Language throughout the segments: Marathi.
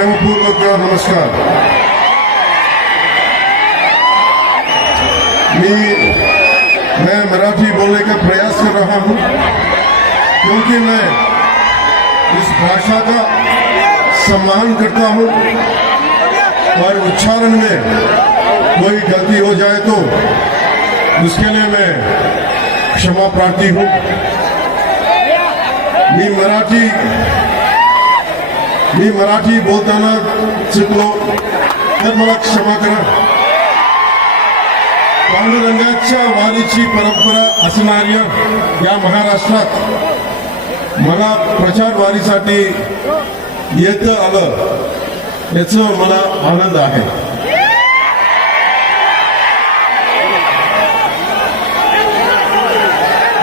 प्रेमपूर्वक नमस्कार। मैं मराठी बोलने का प्रयास कर रहा हूं क्योंकि मैं इस भाषा का सम्मान करता हूं और उच्चारण में कोई गलती हो जाए तो उसके लिए मैं क्षमा प्रार्थी हूं। मी मराठी बोलताना चुकलो तर मला क्षमा करा। पांडुरंगाच्या वारीची परंपरा असणाऱ्या या महाराष्ट्रात मला प्रचार वारीसाठी येतं आलं याचं मला आनंद आहे।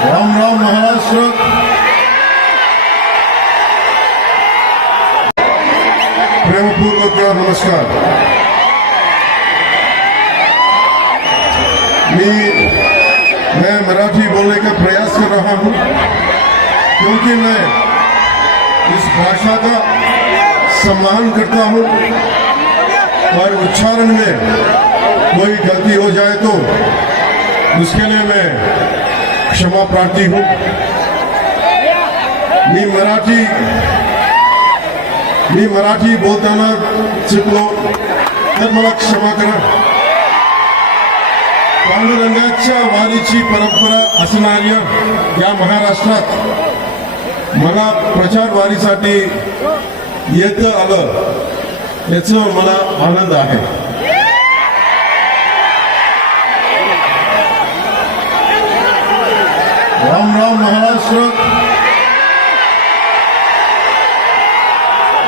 राम राम महाराष्ट्र। प्रेमपूर्वक नमस्कार। मैं मराठी बोलने का प्रयास कर रहा हूं क्योंकि मैं इस भाषा का सम्मान करता हूं और उच्चारण में कोई गलती हो जाए तो उसके लिए मैं क्षमा प्रार्थी हूं। मी मराठी बोलताना चुकलो तर मला क्षमा करा। पांडुरंगाच्या वारीची परंपरा असणाऱ्या या महाराष्ट्रात मला प्रचार वारीसाठी येतं आलं याचं मला आनंद आहे। राम राम महाराष्ट्र।